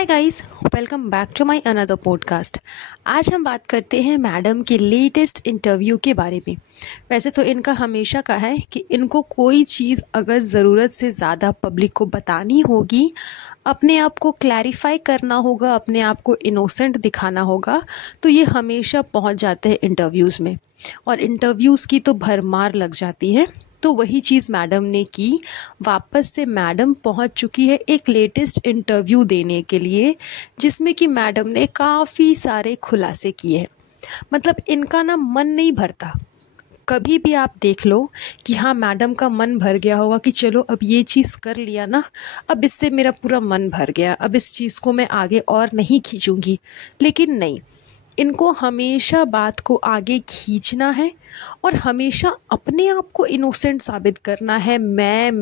Hi guys, welcome back to my another podcast. आज हम बात करते हैं मैडम के लेटेस्ट इंटरव्यू के बारे में। वैसे तो इनका हमेशा का है कि इनको कोई चीज़ अगर ज़रूरत से ज़्यादा पब्लिक को बतानी होगी, अपने आप को क्लैरिफाई करना होगा, अपने आप को इनोसेंट दिखाना होगा, तो ये हमेशा पहुंच जाते हैं इंटरव्यूज़ में और इंटरव्यूज़ की तो भरमार लग जाती है। तो वही चीज़ मैडम ने की। वापस से मैडम पहुंच चुकी है एक लेटेस्ट इंटरव्यू देने के लिए, जिसमें कि मैडम ने काफ़ी सारे खुलासे किए हैं। मतलब इनका ना मन नहीं भरता। कभी भी आप देख लो कि हाँ, मैडम का मन भर गया होगा कि चलो अब ये चीज़ कर लिया ना, अब इससे मेरा पूरा मन भर गया, अब इस चीज़ को मैं आगे और नहीं खींचूंगी। लेकिन नहीं, इनको हमेशा बात को आगे खींचना है और हमेशा अपने आप को इनोसेंट साबित करना है। मैं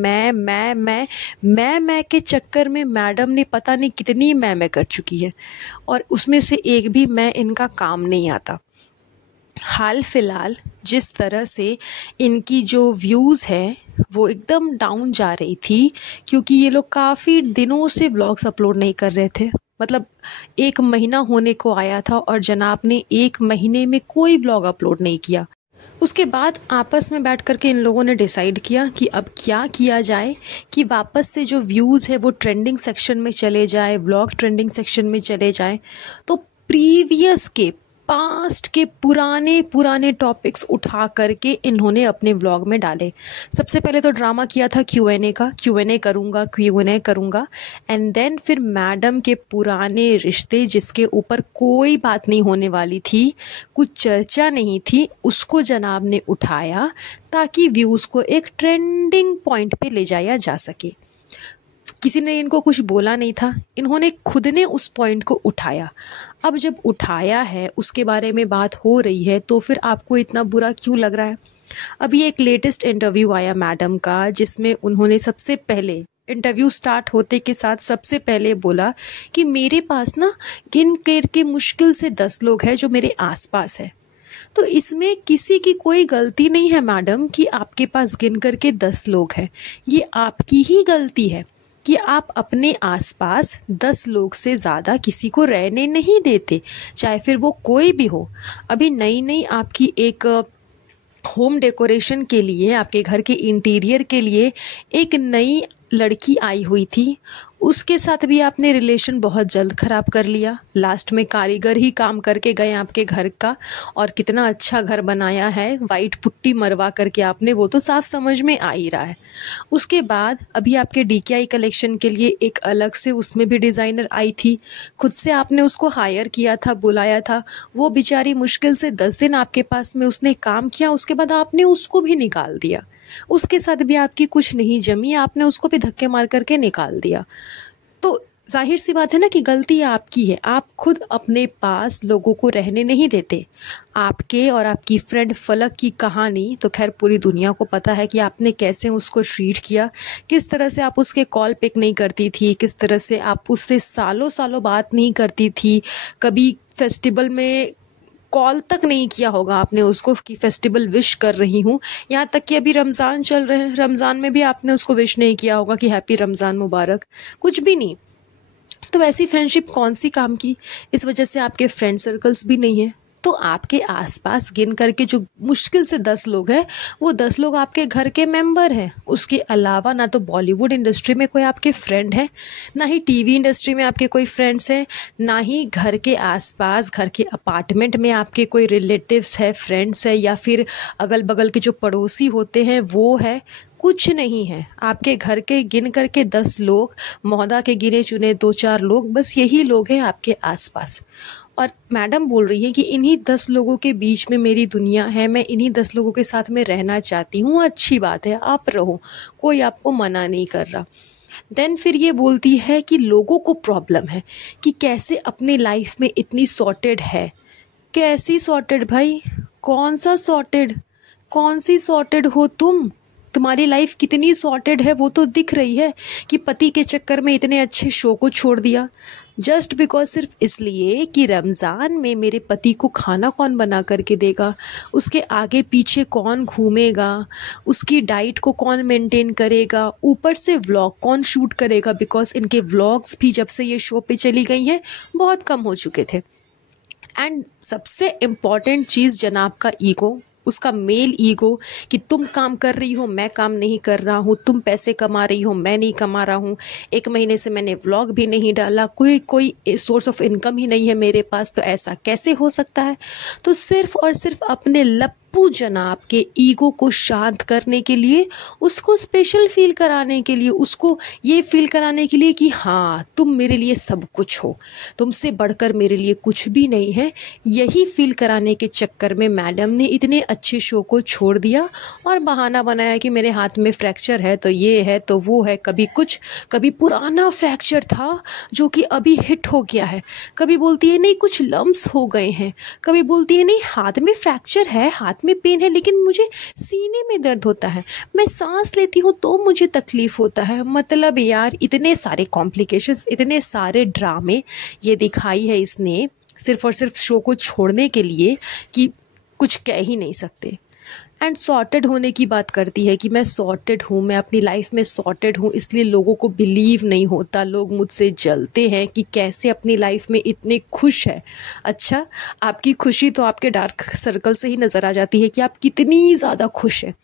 के चक्कर में मैडम ने पता नहीं कितनी मैं कर चुकी है और उसमें से एक भी मैं इनका काम नहीं आता। हाल फिलहाल जिस तरह से इनकी जो व्यूज़ है वो एकदम डाउन जा रही थी, क्योंकि ये लोग काफ़ी दिनों से व्लॉग्स अपलोड नहीं कर रहे थे। मतलब 1 महीना होने को आया था और जनाब ने 1 महीने में कोई व्लॉग अपलोड नहीं किया। उसके बाद आपस में बैठ करके इन लोगों ने डिसाइड किया कि अब क्या किया जाए कि वापस से जो व्यूज़ है वो ट्रेंडिंग सेक्शन में चले जाए, व्लॉग ट्रेंडिंग सेक्शन में चले जाए। तो प्रीवियस के पास्ट के पुराने टॉपिक्स उठा करके इन्होंने अपने व्लॉग में डाले। सबसे पहले तो ड्रामा किया था Q&A का, Q&A करूँगा एंड देन फिर मैडम के पुराने रिश्ते, जिसके ऊपर कोई बात नहीं होने वाली थी, कुछ चर्चा नहीं थी, उसको जनाब ने उठाया ताकि व्यूज़ को एक ट्रेंडिंग पॉइंट पे ले जाया जा सके। किसी ने इनको कुछ बोला नहीं था, इन्होंने खुद ने उस पॉइंट को उठाया। अब जब उठाया है, उसके बारे में बात हो रही है, तो फिर आपको इतना बुरा क्यों लग रहा है? अभी एक लेटेस्ट इंटरव्यू आया मैडम का, जिसमें उन्होंने सबसे पहले इंटरव्यू स्टार्ट होते के साथ सबसे पहले बोला कि मेरे पास ना गिन के मुश्किल से 10 लोग हैं जो मेरे आसपास है। तो इसमें किसी की कोई गलती नहीं है मैडम कि आपके पास गिन करके 10 लोग हैं। ये आपकी ही गलती है कि आप अपने आसपास 10 लोग से ज़्यादा किसी को रहने नहीं देते, चाहे फिर वो कोई भी हो। अभी नई आपकी एक होम डेकोरेशन के लिए, आपके घर के इंटीरियर के लिए एक नई लड़की आई हुई थी, उसके साथ भी आपने रिलेशन बहुत जल्द ख़राब कर लिया। लास्ट में कारीगर ही काम करके गए आपके घर का, और कितना अच्छा घर बनाया है, वाइट पुट्टी मरवा करके आपने, वो तो साफ समझ में आ ही रहा है। उसके बाद अभी आपके DKI कलेक्शन के लिए एक अलग से उसमें भी डिज़ाइनर आई थी, खुद से आपने उसको हायर किया था, बुलाया था। वो बेचारी मुश्किल से 10 दिन आपके पास में उसने काम किया, उसके बाद आपने उसको भी निकाल दिया। उसके साथ भी आपकी कुछ नहीं जमी, आपने उसको भी धक्के मार करके निकाल दिया। तो जाहिर सी बात है ना कि गलती आपकी है। आप खुद अपने पास लोगों को रहने नहीं देते। आपके और आपकी फ्रेंड फलक की कहानी तो खैर पूरी दुनिया को पता है कि आपने कैसे उसको ट्रीट किया, किस तरह से आप उसके कॉल पिक नहीं करती थी, किस तरह से आप उससे सालों बात नहीं करती थी। कभी फेस्टिवल में कॉल तक नहीं किया होगा आपने उसको कि फेस्टिवल विश कर रही हूँ। यहाँ तक कि अभी रमज़ान चल रहे हैं, रमज़ान में भी आपने उसको विश नहीं किया होगा कि हैप्पी रमज़ान मुबारक, कुछ भी नहीं। तो ऐसी फ्रेंडशिप कौन सी काम की? इस वजह से आपके फ्रेंड सर्कल्स भी नहीं है। तो आपके आसपास गिन करके जो मुश्किल से 10 लोग हैं, वो 10 लोग आपके घर के मेंबर हैं। उसके अलावा ना तो बॉलीवुड इंडस्ट्री में कोई आपके फ्रेंड है, ना ही टीवी इंडस्ट्री में आपके कोई फ्रेंड्स हैं, ना ही घर के आसपास, घर के अपार्टमेंट में आपके कोई रिलेटिव्स है, फ्रेंड्स है, या फिर अगल बगल के जो पड़ोसी होते हैं वो है। कुछ नहीं है। आपके घर के गिन करके 10 लोग, मोहल्ला के गिने चुने 2-4 लोग, बस यही लोग हैं आपके आसपास। और मैडम बोल रही है कि इन्हीं 10 लोगों के बीच में मेरी दुनिया है, मैं इन्हीं 10 लोगों के साथ में रहना चाहती हूँ। अच्छी बात है, आप रहो, कोई आपको मना नहीं कर रहा। देन फिर ये बोलती है कि लोगों को प्रॉब्लम है कि कैसे अपनी लाइफ में इतनी सॉर्टेड है। कैसी सॉर्टेड भाई? कौन सा सॉर्टेड? कौन सी सॉर्टेड हो तुम तुम्हारी लाइफ कितनी सॉर्टेड है वो तो दिख रही है कि पति के चक्कर में इतने अच्छे शो को छोड़ दिया जस्ट बिकॉज सिर्फ इसलिए कि रमज़ान में मेरे पति को खाना कौन बना करके देगा, उसके आगे पीछे कौन घूमेगा, उसकी डाइट को कौन मेंटेन करेगा, ऊपर से व्लॉग कौन शूट करेगा। बिकॉज इनके व्लॉग्स भी जब से ये शो पे चली गई हैं बहुत कम हो चुके थे। एंड सबसे इम्पॉर्टेंट चीज़ जनाब का ईगो, उसका मेल ईगो कि तुम काम कर रही हो मैं काम नहीं कर रहा हूँ, तुम पैसे कमा रही हो मैं नहीं कमा रहा हूँ, 1 महीने से मैंने व्लॉग भी नहीं डाला, कोई सोर्स ऑफ इनकम ही नहीं है मेरे पास, तो ऐसा कैसे हो सकता है। तो सिर्फ और सिर्फ अपने लप्पू जनाब के ईगो को शांत करने के लिए, उसको स्पेशल फील कराने के लिए, उसको ये फील कराने के लिए कि हाँ तुम मेरे लिए सब कुछ हो, तुमसे बढ़कर मेरे लिए कुछ भी नहीं है, यही फील कराने के चक्कर में मैडम ने इतने अच्छे शो को छोड़ दिया और बहाना बनाया कि मेरे हाथ में फ्रैक्चर है तो ये है तो वो है, कभी कुछ, कभी पुराना फ्रैक्चर था जो कि अभी हिट हो गया है, कभी बोलती है नहीं कुछ लम्प्स हो गए हैं, कभी बोलती है नहीं हाथ में फ्रैक्चर है, हाथ में पेन है, लेकिन मुझे सीने में दर्द होता है, मैं सांस लेती हूँ तो मुझे तकलीफ होता है। मतलब यार इतने सारे कॉम्प्लिकेशंस, इतने सारे ड्रामे ये दिखाई है इसने सिर्फ और सिर्फ शो को छोड़ने के लिए कि कुछ कह ही नहीं सकते। एंड सॉर्टेड होने की बात करती है कि मैं सॉर्टेड हूँ, मैं अपनी लाइफ में सॉर्टेड हूँ, इसलिए लोगों को बिलीव नहीं होता, लोग मुझसे जलते हैं कि कैसे अपनी लाइफ में इतने खुश है। अच्छा, आपकी खुशी तो आपके डार्क सर्कल से ही नज़र आ जाती है कि आप कितनी ज़्यादा खुश हैं।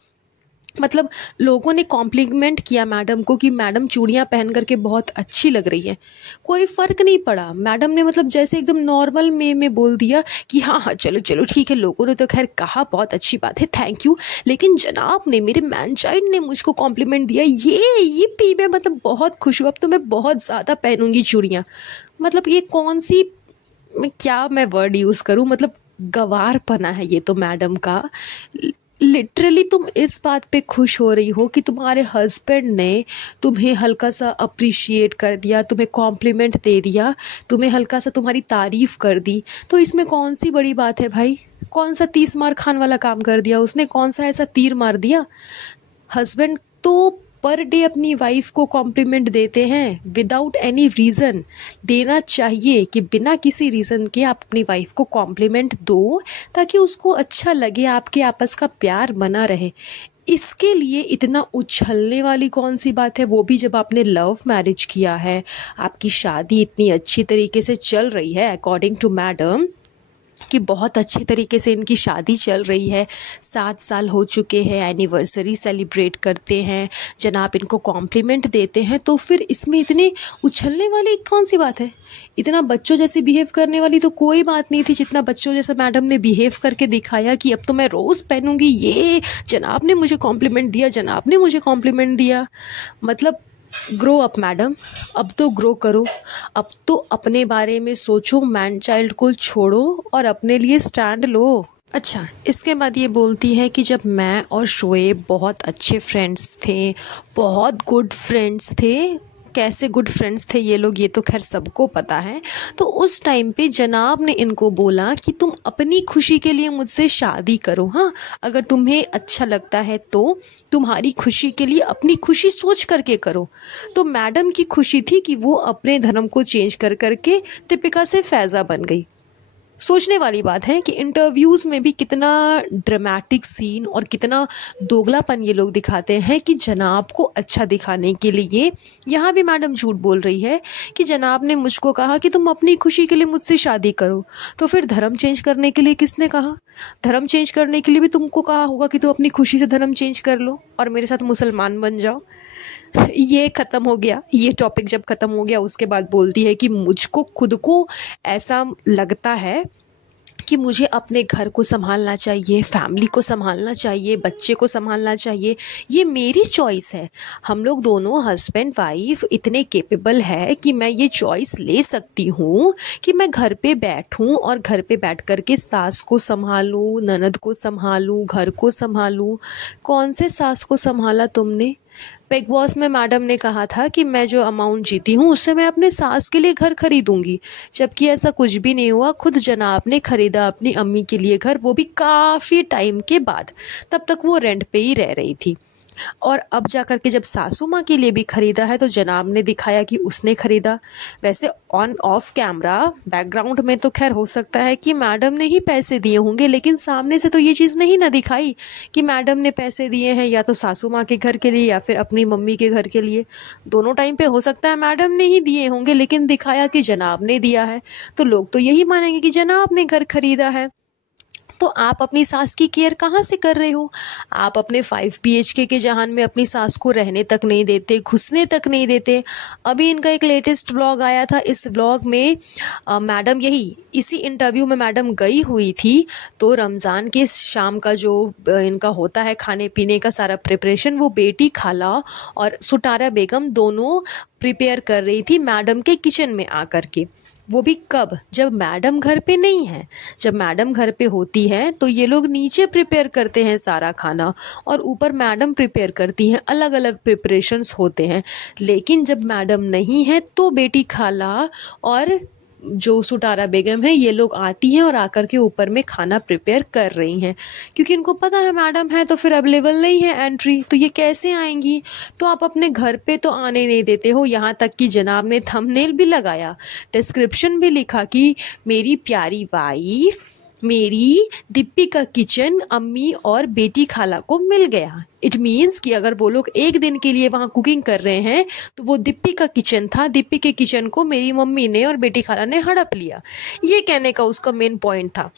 मतलब लोगों ने कॉम्प्लीमेंट किया मैडम को कि मैडम चूड़ियाँ पहन करके बहुत अच्छी लग रही है, कोई फ़र्क नहीं पड़ा। मैडम ने मतलब जैसे एकदम नॉर्मल में बोल दिया कि हाँ हाँ चलो चलो ठीक है, लोगों ने तो खैर कहा बहुत अच्छी बात है थैंक यू, लेकिन जनाब ने, मेरे मैन चाइल्ड ने मुझको कॉम्प्लीमेंट दिया, ये पी मैं मतलब बहुत खुश हूँ, अब तो मैं बहुत ज़्यादा पहनूंगी चूड़ियाँ। मतलब ये कौन सी, मैं वर्ड यूज़ करूँ, मतलब गवारपना है ये तो मैडम का। लिटरली तुम इस बात पे खुश हो रही हो कि तुम्हारे हस्बैंड ने तुम्हें हल्का सा अप्रिशिएट कर दिया, तुम्हें कॉम्प्लीमेंट दे दिया, तुम्हें हल्का सा तुम्हारी तारीफ़ कर दी, तो इसमें कौन सी बड़ी बात है भाई? कौन सा 30 मार खान वाला काम कर दिया उसने? कौन सा ऐसा तीर मार दिया? हस्बैंड तो पर डे अपनी वाइफ को कॉम्प्लीमेंट देते हैं विदाउट एनी रीज़न। देना चाहिए कि बिना किसी रीज़न के आप अपनी वाइफ को कॉम्प्लीमेंट दो ताकि उसको अच्छा लगे, आपके आपस का प्यार बना रहे। इसके लिए इतना उछलने वाली कौन सी बात है, वो भी जब आपने लव मैरिज किया है, आपकी शादी इतनी अच्छी तरीके से चल रही है अकॉर्डिंग टू मैडम कि बहुत अच्छे तरीके से इनकी शादी चल रही है, 7 साल हो चुके हैं, एनिवर्सरी सेलिब्रेट करते हैं, जनाब इनको कॉम्प्लीमेंट देते हैं, तो फिर इसमें इतने उछलने वाली कौन सी बात है? इतना बच्चों जैसे बिहेव करने वाली तो कोई बात नहीं थी जितना बच्चों जैसा मैडम ने बिहेव करके दिखाया कि अब तो मैं रोज़ पहनूंगी, ये जनाब ने मुझे कॉम्प्लीमेंट दिया, जनाब ने मुझे कॉम्प्लीमेंट दिया। मतलब ग्रो अप मैडम, अब तो ग्रो करो, अब तो अपने बारे में सोचो, मैन चाइल्ड को छोड़ो और अपने लिए स्टैंड लो। अच्छा, इसके बाद ये बोलती है कि जब मैं और शोएब बहुत अच्छे फ्रेंड्स थे, बहुत गुड फ्रेंड्स थे, कैसे गुड फ्रेंड्स थे ये लोग, ये तो खैर सबको पता है, तो उस टाइम पे जनाब ने इनको बोला कि तुम अपनी खुशी के लिए मुझसे शादी करो, हाँ अगर तुम्हें अच्छा लगता है तो तुम्हारी खुशी के लिए अपनी खुशी सोच करके करो। तो मैडम की खुशी थी कि वो अपने धर्म को चेंज कर करके दीपिका से फैज़ा बन गई। सोचने वाली बात है कि इंटरव्यूज़ में भी कितना ड्रामेटिक सीन और कितना दोगलापन ये लोग दिखाते हैं कि जनाब को अच्छा दिखाने के लिए। यहाँ भी मैडम झूठ बोल रही है कि जनाब ने मुझको कहा कि तुम अपनी खुशी के लिए मुझसे शादी करो, तो फिर धर्म चेंज करने के लिए किसने कहा? धर्म चेंज करने के लिए भी तुमको कहा होगा कि तुम अपनी खुशी से धर्म चेंज कर लो और मेरे साथ मुसलमान बन जाओ। ये ख़त्म हो गया, ये टॉपिक जब ख़त्म हो गया उसके बाद बोलती है कि मुझको खुद को ऐसा लगता है कि मुझे अपने घर को संभालना चाहिए, फैमिली को संभालना चाहिए, बच्चे को संभालना चाहिए, ये मेरी चॉइस है। हम लोग दोनों हस्बैंड वाइफ इतने कैपेबल है कि मैं ये चॉइस ले सकती हूँ कि मैं घर पे बैठूँ और घर पे बैठ कर के सास को संभालूँ, ननद को संभालूँ, घर को संभालूँ। कौन से सास को संभाला तुमने? बिग बॉस में मैडम ने कहा था कि मैं जो अमाउंट जीती हूँ उससे मैं अपने सास के लिए घर खरीदूंगी, जबकि ऐसा कुछ भी नहीं हुआ। खुद जनाब ने खरीदा अपनी अम्मी के लिए घर, वो भी काफ़ी टाइम के बाद, तब तक वो रेंट पे ही रह रही थी। और अब जा कर के जब सासू माँ के लिए भी खरीदा है तो जनाब ने दिखाया कि उसने खरीदा। वैसे ऑन ऑफ कैमरा बैकग्राउंड में तो खैर हो सकता है कि मैडम ने ही पैसे दिए होंगे, लेकिन सामने से तो ये चीज़ नहीं ना दिखाई कि मैडम ने पैसे दिए हैं, या तो सासू माँ के घर के लिए या फिर अपनी मम्मी के घर के लिए। दोनों टाइम पे हो सकता है मैडम ने ही दिए होंगे, लेकिन दिखाया कि जनाब ने दिया है, तो लोग तो यही मानेंगे कि जनाब ने घर खरीदा है। तो आप अपनी सास की केयर कहाँ से कर रहे हो? आप अपने 5 BHK के जहान में अपनी सास को रहने तक नहीं देते, घुसने तक नहीं देते। अभी इनका एक लेटेस्ट व्लॉग आया था, इस व्लॉग में मैडम इसी इंटरव्यू में मैडम गई हुई थी, तो रमज़ान के शाम का जो इनका होता है खाने पीने का सारा प्रिपरेशन, वो बेटी खाला और सुटारा बेगम दोनों प्रिपेयर कर रही थी मैडम के किचन में आकर के। वो भी कब? जब मैडम घर पे नहीं है। जब मैडम घर पे होती है तो ये लोग नीचे प्रिपेयर करते हैं सारा खाना, और ऊपर मैडम प्रिपेयर करती हैं, अलग अलग प्रिपरेशंस होते हैं। लेकिन जब मैडम नहीं है तो बेटी खाला और जो सुटारा बेगम है ये लोग आती हैं और आकर के ऊपर में खाना प्रिपेयर कर रही हैं, क्योंकि इनको पता है मैडम है तो फिर अवेलेबल नहीं है एंट्री, तो ये कैसे आएंगी। तो आप अपने घर पे तो आने नहीं देते हो। यहाँ तक कि जनाब ने थंबनेल भी लगाया, डिस्क्रिप्शन भी लिखा कि मेरी प्यारी वाइफ, मेरी दिप्पी का किचन अम्मी और बेटी खाला को मिल गया। इट मीन्स कि अगर वो लोग एक दिन के लिए वहाँ कुकिंग कर रहे हैं तो वो दिप्पी का किचन था, दिप्पी के किचन को मेरी मम्मी ने और बेटी खाला ने हड़प लिया। ये कहने का उसका मेन पॉइंट था।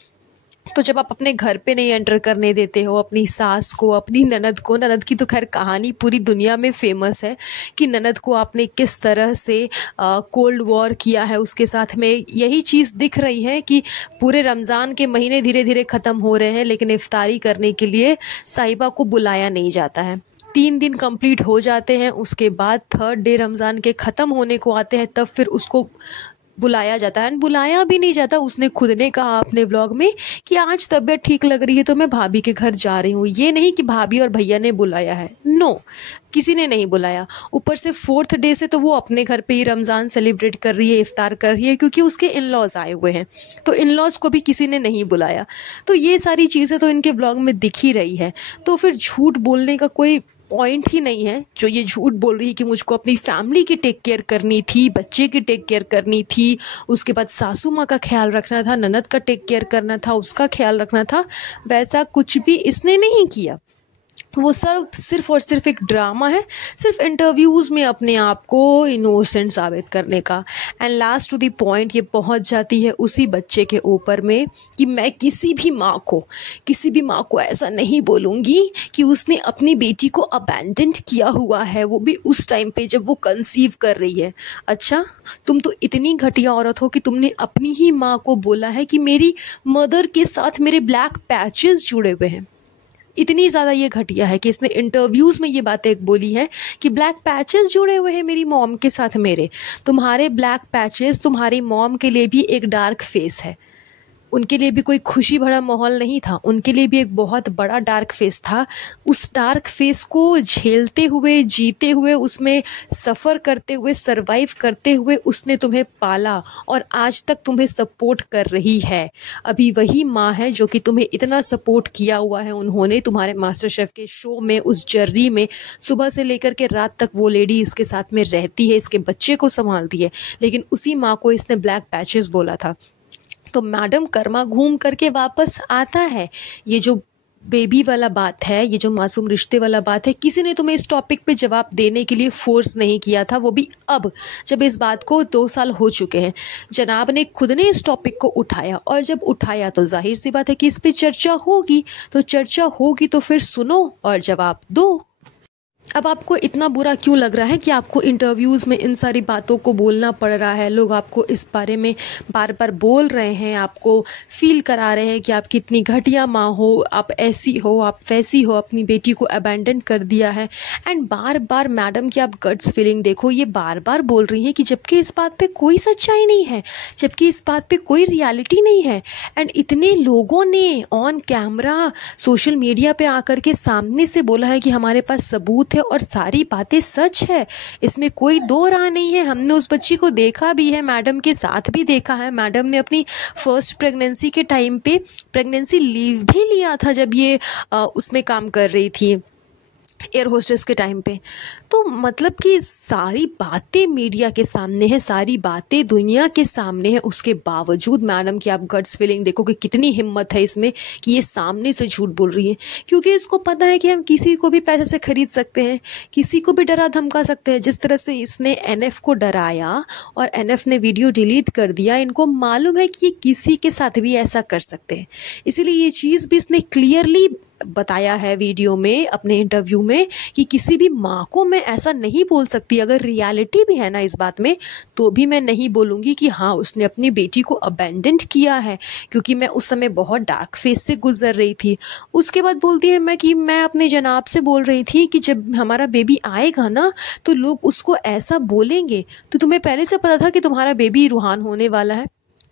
तो जब आप अपने घर पे नहीं एंटर करने देते हो अपनी सास को, अपनी ननद को, ननद की तो खैर कहानी पूरी दुनिया में फेमस है कि ननद को आपने किस तरह से कोल्ड वॉर किया है उसके साथ में। यही चीज़ दिख रही है कि पूरे रमज़ान के महीने धीरे धीरे ख़त्म हो रहे हैं, लेकिन इफ्तारी करने के लिए साहिबा को बुलाया नहीं जाता है। 3 दिन कंप्लीट हो जाते हैं, उसके बाद 3rd डे रमज़ान के ख़त्म होने को आते हैं, तब फिर उसको बुलाया जाता है। बुलाया भी नहीं जाता, उसने खुद ने कहा अपने व्लॉग में कि आज तबीयत ठीक लग रही है तो मैं भाभी के घर जा रही हूँ। ये नहीं कि भाभी और भैया ने बुलाया है, नो, किसी ने नहीं बुलाया। ऊपर से 4th डे से तो वो अपने घर पे ही रमज़ान सेलिब्रेट कर रही है, इफ्तार कर रही है, क्योंकि उसके इन लॉज आए हुए हैं, तो इन लॉज को भी किसी ने नहीं बुलाया। तो ये सारी चीज़ें तो इनके ब्लॉग में दिख ही रही है। तो फिर झूठ बोलने का कोई पॉइंट ही नहीं है। जो ये झूठ बोल रही है कि मुझको अपनी फैमिली की टेक केयर करनी थी, बच्चे की टेक केयर करनी थी, उसके बाद सासू माँ का ख्याल रखना था, ननद का टेक केयर करना था, उसका ख्याल रखना था, वैसा कुछ भी इसने नहीं किया। वो सब सिर्फ और सिर्फ एक ड्रामा है, सिर्फ इंटरव्यूज़ में अपने आप को इनोसेंट साबित करने का। And last to the point ये पहुंच जाती है उसी बच्चे के ऊपर में कि मैं किसी भी माँ को ऐसा नहीं बोलूँगी कि उसने अपनी बेटी को अबैंडन किया हुआ है, वो भी उस टाइम पे जब वो कंसीव कर रही है। अच्छा, तुम तो इतनी घटिया औरत हो कि तुमने अपनी ही माँ को बोला है कि मेरी मदर के साथ मेरे ब्लैक पैचेस जुड़े हुए हैं। इतनी ज़्यादा ये घटिया है कि इसने इंटरव्यूज़ में ये बातें बोली है कि ब्लैक पैचेस जुड़े हुए हैं मेरी मॉम के साथ मेरे। तुम्हारे ब्लैक पैचेस तुम्हारी मॉम के लिए भी एक डार्क फेस है, उनके लिए भी कोई खुशी भरा माहौल नहीं था, उनके लिए भी एक बहुत बड़ा डार्क फेस था। उस डार्क फेस को झेलते हुए, जीते हुए, उसमें सफ़र करते हुए, सरवाइव करते हुए उसने तुम्हें पाला और आज तक तुम्हें सपोर्ट कर रही है। अभी वही माँ है जो कि तुम्हें इतना सपोर्ट किया हुआ है उन्होंने तुम्हारे मास्टर शेफ़ के शो में, उस जर्नी में सुबह से लेकर के रात तक वो लेडी इसके साथ में रहती है, इसके बच्चे को संभालती है, लेकिन उसी माँ को इसने ब्लैक पैचेस बोला था। तो मैडम कर्मा घूम करके वापस आता है। ये जो बेबी वाला बात है, ये जो मासूम रिश्ते वाला बात है, किसी ने तुम्हें इस टॉपिक पे जवाब देने के लिए फोर्स नहीं किया था, वो भी अब जब इस बात को 2 साल हो चुके हैं। जनाब ने खुद ने इस टॉपिक को उठाया, और जब उठाया तो जाहिर सी बात है कि इस पे चर्चा होगी, तो चर्चा होगी तो फिर सुनो और जवाब दो। अब आपको इतना बुरा क्यों लग रहा है कि आपको इंटरव्यूज़ में इन सारी बातों को बोलना पड़ रहा है? लोग आपको इस बारे में बार बार बोल रहे हैं, आपको फील करा रहे हैं कि आप कितनी घटिया माँ हो, आप ऐसी हो, आप वैसी हो, अपनी बेटी को अबैंडन कर दिया है। एंड बार बार मैडम की आप गट्स फीलिंग देखो, ये बार बार बोल रही हैं कि जबकि इस बात पे कोई सच्चाई नहीं है, जबकि इस बात पे कोई रियलिटी नहीं है। एंड इतने लोगों ने ऑन कैमरा सोशल मीडिया पे आकर के सामने से बोला है कि हमारे पास सबूत है और सारी बातें सच है, इसमें कोई दो राह नहीं है। हमने उस बच्ची को देखा भी है, मैडम के साथ भी देखा है। मैडम ने अपनी फर्स्ट प्रेगनेंसी के टाइम पे प्रेगनेंसी लीव भी लिया था जब ये उसमें काम कर रही थी, एयर होस्टेस के टाइम पे। तो मतलब कि सारी बातें मीडिया के सामने है, सारी बातें दुनिया के सामने है, उसके बावजूद मैडम की आप गट्स फीलिंग देखो कि कितनी हिम्मत है इसमें कि ये सामने से झूठ बोल रही है, क्योंकि इसको पता है कि हम किसी को भी पैसे से खरीद सकते हैं, किसी को भी डरा धमका सकते हैं। जिस तरह से इसने एनएफ को डराया और एनएफ ने वीडियो डिलीट कर दिया, इनको मालूम है कि ये किसी के साथ भी ऐसा कर सकते हैं। इसीलिए ये चीज़ भी इसने क्लियरली बताया है वीडियो में, अपने इंटरव्यू में, कि किसी भी माँ को मैं ऐसा नहीं बोल सकती। अगर रियलिटी भी है ना इस बात में, तो भी मैं नहीं बोलूँगी कि हाँ उसने अपनी बेटी को अबैंडन किया है, क्योंकि मैं उस समय बहुत डार्क फेस से गुजर रही थी। उसके बाद बोलती है मैं कि मैं अपने जनाब से बोल रही थी कि जब हमारा बेबी आएगा ना तो लोग उसको ऐसा बोलेंगे, तो तुम्हें पहले से पता था कि तुम्हारा बेबी रूहान होने वाला है।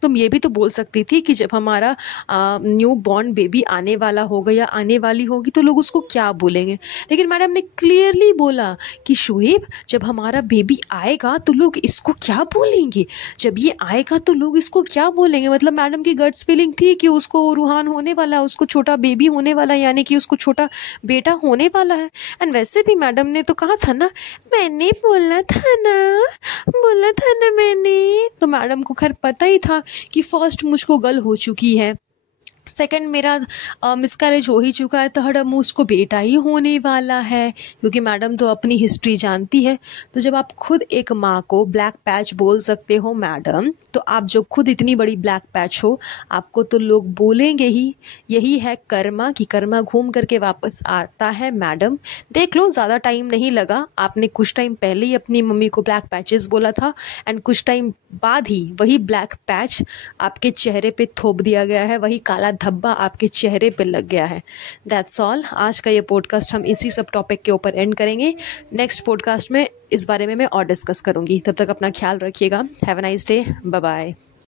तुम ये भी तो बोल सकती थी कि जब हमारा न्यू बॉर्न बेबी आने वाला होगा या आने वाली होगी तो लोग उसको क्या बोलेंगे। लेकिन मैडम ने क्लियरली बोला कि शोएब जब हमारा बेबी आएगा तो लोग इसको क्या बोलेंगे, जब ये आएगा तो लोग इसको क्या बोलेंगे। मतलब मैडम की गट्स फीलिंग थी कि उसको रूहान होने वाला है, उसको छोटा बेबी होने वाला है, यानी कि उसको छोटा बेटा होने वाला है। एंड वैसे भी मैडम ने तो कहा था ना, मैंने बोला था ना मैंने। तो मैडम को खैर पता ही था कि फर्स्ट मुझको गर्ल हो चुकी है, सेकंड मेरा मिसकैरेज हो ही चुका है, थर्ड अब उसको बेटा ही होने वाला है, क्योंकि मैडम तो अपनी हिस्ट्री जानती है। तो जब आप खुद एक माँ को ब्लैक पैच बोल सकते हो मैडम, तो आप जो खुद इतनी बड़ी ब्लैक पैच हो, आपको तो लोग बोलेंगे ही। यही है कर्मा, कि कर्मा घूम करके वापस आता है मैडम। देख लो, ज़्यादा टाइम नहीं लगा, आपने कुछ टाइम पहले ही अपनी मम्मी को ब्लैक पैचेस बोला था, एंड कुछ टाइम बाद ही वही ब्लैक पैच आपके चेहरे पे थोप दिया गया है, वही काला धब्बा आपके चेहरे पे लग गया है। That's all. आज का ये पॉडकास्ट हम इसी सब टॉपिक के ऊपर एंड करेंगे। नेक्स्ट पॉडकास्ट में इस बारे में मैं और डिस्कस करूँगी। तब तक अपना ख्याल रखिएगा। Have a nice day. Bye bye.